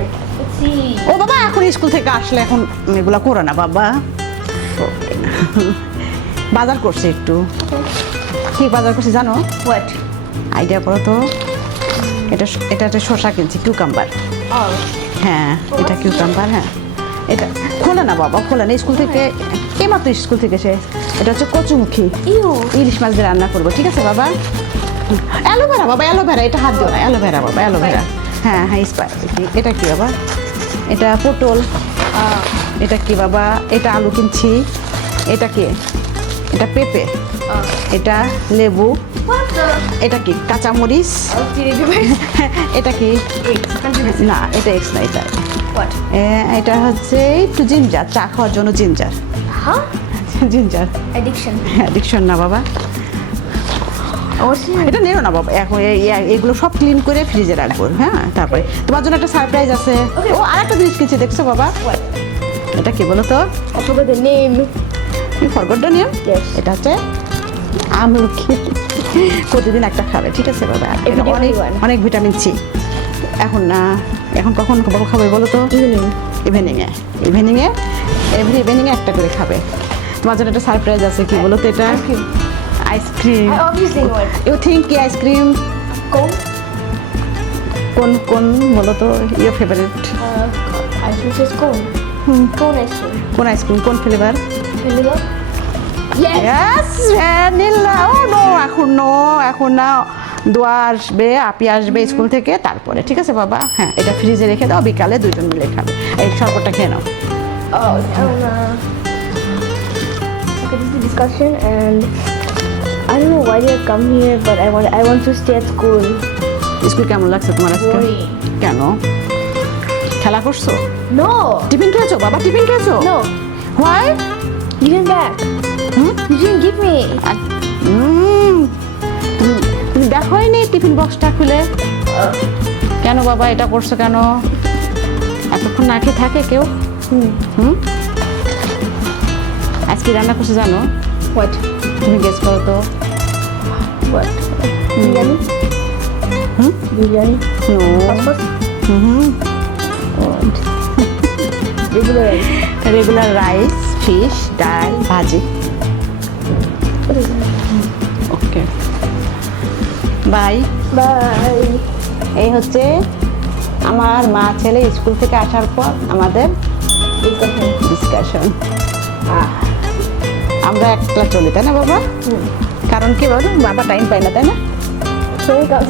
Let's see. ও বাবা এখন school থেকে আসলে এখন এগুলা করো না বাবা বাজার করছে একটু কি বাজার করছে জানো What? আইডিয়া করো তো এটা একটা শসা কিনছি কিউকাম্বার Oh. হ্যাঁ এটা কিউকাম্বার হ্যাঁ এটা খোলে না বাবা খোলে না স্কুল থেকে এইমাত্র স্কুল থেকে এসে এটা হচ্ছে কচুমুখী Ew. ইলিশ মাছ দিয়ে রান্না করবো ঠিক আছে বাবা অ্যালোভেরা বাবা অ্যালোভেরা এটা হাত দিও না অ্যালোভেরা বাবা অ্যালোভেরা হ্যাঁ হ্যাঁ স্পাইসি এটা কি বাবা এটা পটল এটা কি বাবা এটা আলু কিনছি এটা কি এটা পেঁপে এটা লেবু What the? এটা কি কাঁচামরিচ Oh, did you do it? এটা কি Eggs. 100%. না এটা এক্স না এটা What? এটা হচ্ছে একটু জিঞ্জার চা খাওয়ার জন্য ginger Huh? Ginger Addiction. Addiction না বাবা What's it? এটা নেও না বাবা এখন এগুলো সব ক্লিন করে ফ্রিজে রাখবো হ্যাঁ তারপরে তোমার জন্য একটা সারপ্রাইজ আছে Okay. ও আর একটা জিনিস কিনছি দেখছো বাবা What? এটা কি বলো তো I forgot the name. তুমি ফরগট নিও Yes. এটা হচ্ছে আমলকি প্রতিদিন একটা খাবে ঠিক আছে বাবা এটা Everyday অনেক one. অনেক ভিটামিন সি এখন না এখন কখন বাবা খাবে বলো তো Evening. ইভিনিংয়ে ইভিনিংয়ে একটা করে খাবে তোমার জন্য একটা সারপ্রাইজ আছে কি বলো তো এটা Ice cream. Ice cream I obviously know it. You think কি আইসক্রিম Cone? কোন কোন বলো তো your favourite I think it's cone. Cone ice cream. কোন আইসক্রিম কোন flavour Vanilla? Yes. Yes vanilla oh no এখন না দোয়া আসবে আপি আসবে স্কুল থেকে তারপরে ঠিক আছে বাবা হ্যাঁ এটা ফ্রিজে রেখে দাও বিকালে দুজন মিলে খাবে এই শরবতটা খেয়ে নাও Oh, okay, this is the discussion, and I don't know why did I come here, but I want to stay at school. School কেমন লাগছে তোমার আজকে Boring. কেন খেলা করছো No, টিফিন খেয়েছো বাবা টিফিন খেয়েছো no, why you didn't back. Hmm You didn't give me. তুমি দেখোই নি টিফিন বক্সটা খুলে কেন বাবা এটা করছো কেন এতক্ষণ না খেয়ে থাকে কেউ হুম আজকে রান্না করছো জানো What? তুমি গেস করো তো What? Biryani? Biryani? No Passport? Hmm What? Regular rice. Regular rice fish dal bhaji What is that? Okay bye Bye. এই হচ্ছে আমার মা ছেলে স্কুল থেকে আসার পর আমাদের Discussion. ডিসকাশন আমরা একলা চলি তাই না বাবা কারণ কি বলো বাবা টাইম পায় না তাই না So we got